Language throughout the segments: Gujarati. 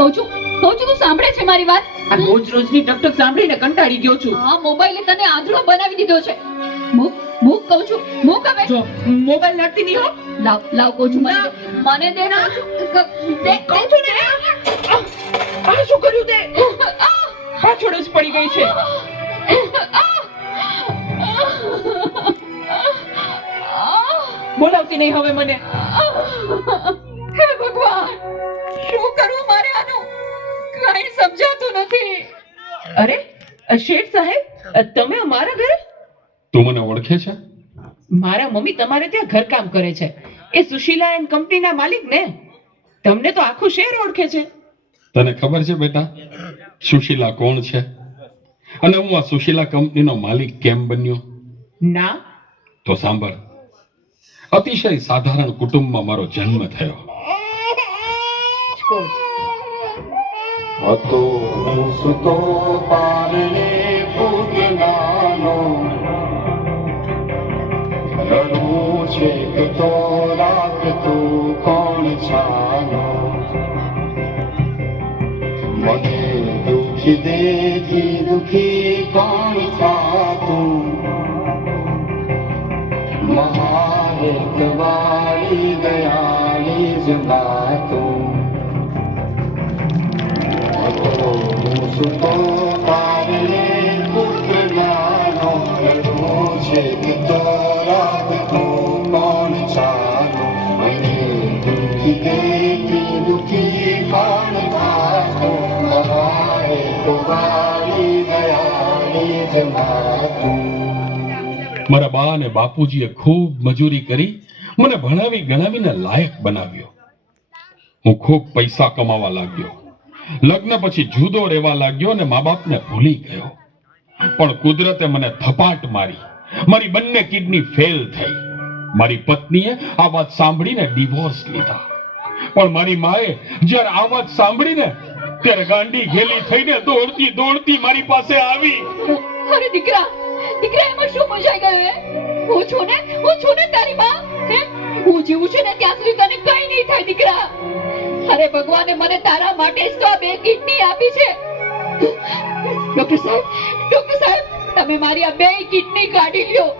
કહું છું તું સાંભળે છે મારી વાત? આ રોજની ટકટક સાંભળીને કંટાળી ગયો છું. આ મોબાઈલે તને આંધળો બનાવી દીધો છે. મૂક કહું છું, મૂક હવે. જો મોબાઈલ નાખતી નહીં હો. લાવ કહું છું, મને દે ના. દે કહું છું ને. આ શું કર્યું તે? પાછળ જ પડી ગઈ છે. બોલાવતી નહીં હવે મને. હે ભગવાન, શું કરું મારે આનું? કઈ સમજાતું નથી. અરે શેઠ સાહેબ, તમે અમારા ઘરે? તું મને ઓળખે છે? મારા મમ્મી તમારે ત્યાં ઘરકામ કરે છે. એ સુશીલા એન્ડ કંપનીના માલિક ને. તમને તો આખું શહેર ઓળખે છે. તને ખબર છે બેટા સુશીલા કોણ છે અને હું આ સુશીલા કંપનીનો માલિક કેમ બન્યો? ના. તો સાંભળ. અતિશય સાધારણ કુટુંબમાં મારો જન્મ થયો હતો. હું સુતો પારણે પૂતનાનો, રડું છે કે તો રાખતું કોણ છાનો. મને દુખી દેખી દુખી કોણ થાતું. મહારેત વાળી ગયાની જ બાતું. હું સુતો પારણે પુત્રનાનો, રડું છે કે તો રાખતું કોણ છાનો. મને દુખી દેખી દુખી કોણ થાતું. મહારેત વાળી ગયાની જ બાતું. મારા બા અને બાપુજીએ ખૂબ મજૂરી કરી મને ભણાવી ગણાવીને લાયક બનાવ્યો. હું ખૂબ પૈસા કમાવા લાગ્યો. લગ્ન પછી જુદો રહેવા લાગ્યો અને મા બાપને ભૂલી ગયો. પણ કુદરતે મને થપાટ મારી. મારી બંને કિડની ફેલ થઈ. મારી પત્નીએ આ વાત સાંભળીને ડિવોર્સ લીધા. પણ મારી માએ જ્યારે આ વાત સાંભળીને ત્યારે ગાંડી ઘેલી થઈને દોડતી દોડતી મારી પાસે આવી. અરે દીકરા, એમાં શું મૂંઝાઈ ગયો હે? હું છું ને તારી માં. હે, હું જીવું છું ને ત્યાં સુધી તને કઈ નહીં થાય દીકરા. અરે ભગવાને મને તારા માટે જ તો આ 2 કિડની આપી છે. ડોક્ટર સાહેબ, તમે મારી આ 2 કિડની કાઢી લ્યો,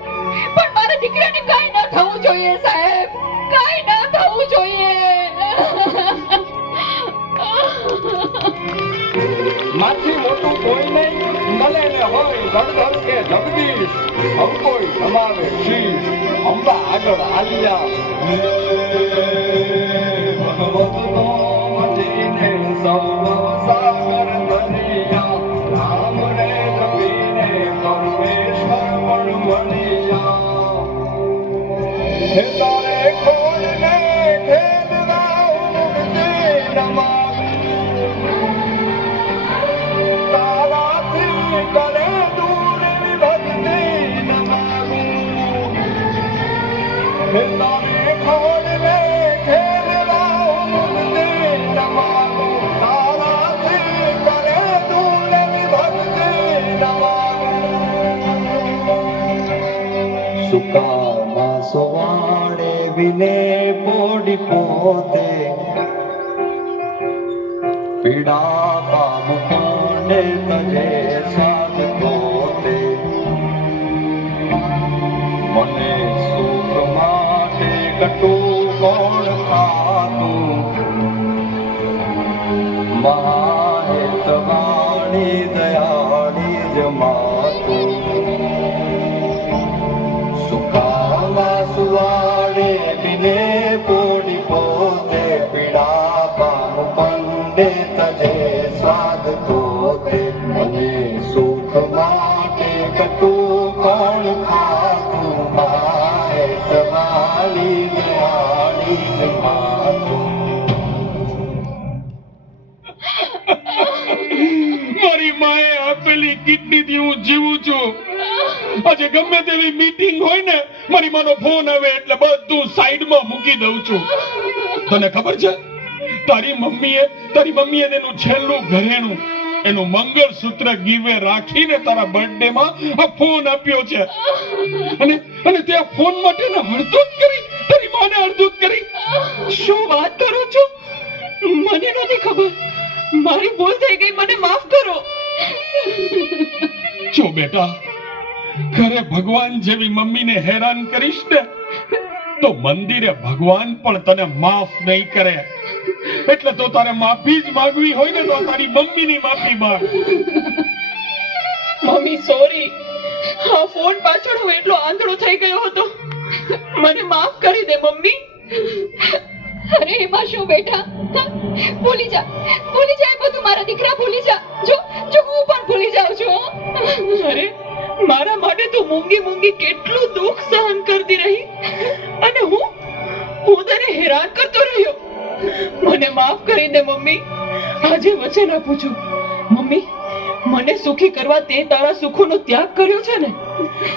પણ મારા દીકરાને કઈ ન થવું જોઈએ સાહેબ, કઈ ન થવું જોઈએ. માથી મોટું કોઈ નહીં, મળે ને હોય ધડધડ કે જગદીશ. સૌ કોઈ નમાવે શીશ, અંબા આગળ આલિયા. ભગવતનો મજીને સૌ સાગર ધનિયા. રામ રે જપીને પરમેશ્વર પણ મળ્યા. હે તારે ખોલને ખેલવા ઉમટે નમાવી. તારાથી કરે દૂર ભક્તિ નમાવી. હે તારે ખોલને ખેલવા ઉમટે નમાવી. તારાથી કરે દૂર ભક્તિ નમાવી. સુકામાં સુવાડે વિને પોડી પોતે. પીડા પામ કોને તજે સાથ તોતે. મને સુખ માટે કટું કોણ ખાતું. મહાહેત વાણી દયાળી જમાતું. સુકામાં સુવાડે બિને પોડી પોતે. પીડા પામ પંડે તજે સ્વાદ તોતે. મને સુખ માટે કટું કોણ ખાતું. મહાહેત વાળી દયાળી જમાતું. મારી માએ આપેલી કિડનીથી હું જીવું છું. આજે ગમે તેવી મીટિંગ હોય ને, મારી માનો ફોન આવે એટલે બધું સાઈડમાં મૂકી દઉં છું. તને ખબર છે તારી મમ્મીએ તેનું છેલ્લું ઘરેણું, એનું મંગળસૂત્ર ગીવે રાખીને તારા બર્થડે માં આ ફોન આપ્યો છે. અને તે આ ફોન માટે હળદૂત કરી, તારી માને હળદૂત કરી. શું વાત કરો છો? મને નથી ખબર. મારી ભૂલ થઈ ગઈ, મને માફ કરો. જો બેટા, ઘરે ભગવાન જેવી મમ્મીને હેરાન કરીશ ને તો મંદિરે ભગવાન પણ તને માફ નહીં કરે. એટલે તો તારે માફી જ માંગવી હોય ને તો તારી મમ્મીની માફી માંગ. મમ્મી સોરી, આ ફોન પાછળ હું એટલો આંધળો થઈ ગયો હતો. મને માફ કરી દે મમ્મી. અરે એમાં શું બેટા, ભૂલી જા એ બધું મારા દીકરા, ભૂલી જા. જો જો હું પણ ભૂલી જાઉં છું. અરે મારા માટે તો મૂંગી કેટલું દુઃખ સહન કરતી રહી અને હું તને હેરાન કરતો રહ્યો. મને માફ કરી દે મમ્મી. આજે વચન આપું છું મમ્મી, મને સુખી કરવા તે તારા સુખોનો ત્યાગ કર્યો છે ને,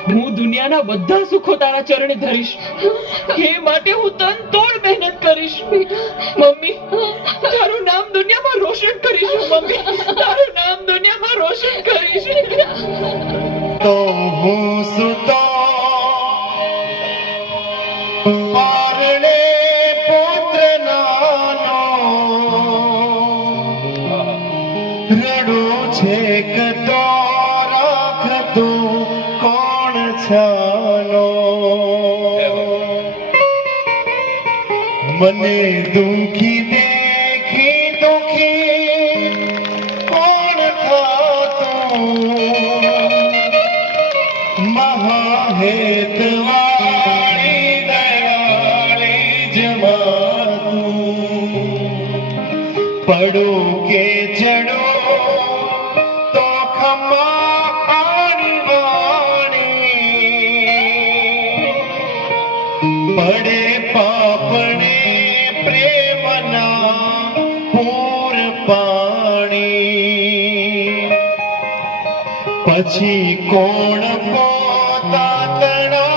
હું દુનિયાના બધા સુખો તારા ચરણે ધરીશ. એ માટે હું તન તોડ મહેનત કરીશ. મમ્મી, તારું નામ દુનિયામાં રોશન કરીશ. મમ્મી, તારું નામ દુનિયામાં રોશન કરીશ. તો હું સુતો પારણે પુત્ર નાનો રડું છે કતો રાખતું કોણ છાનો મને દુખી દેખી દુખી કોણ થાતું મહાહેતવાળી દયાળી જમાતું પડું કે ચડો તો ખમા પાણી વાણી પડે પાપણે પ્રેમના પૂર પાણી પછી કોણ પોતા તણા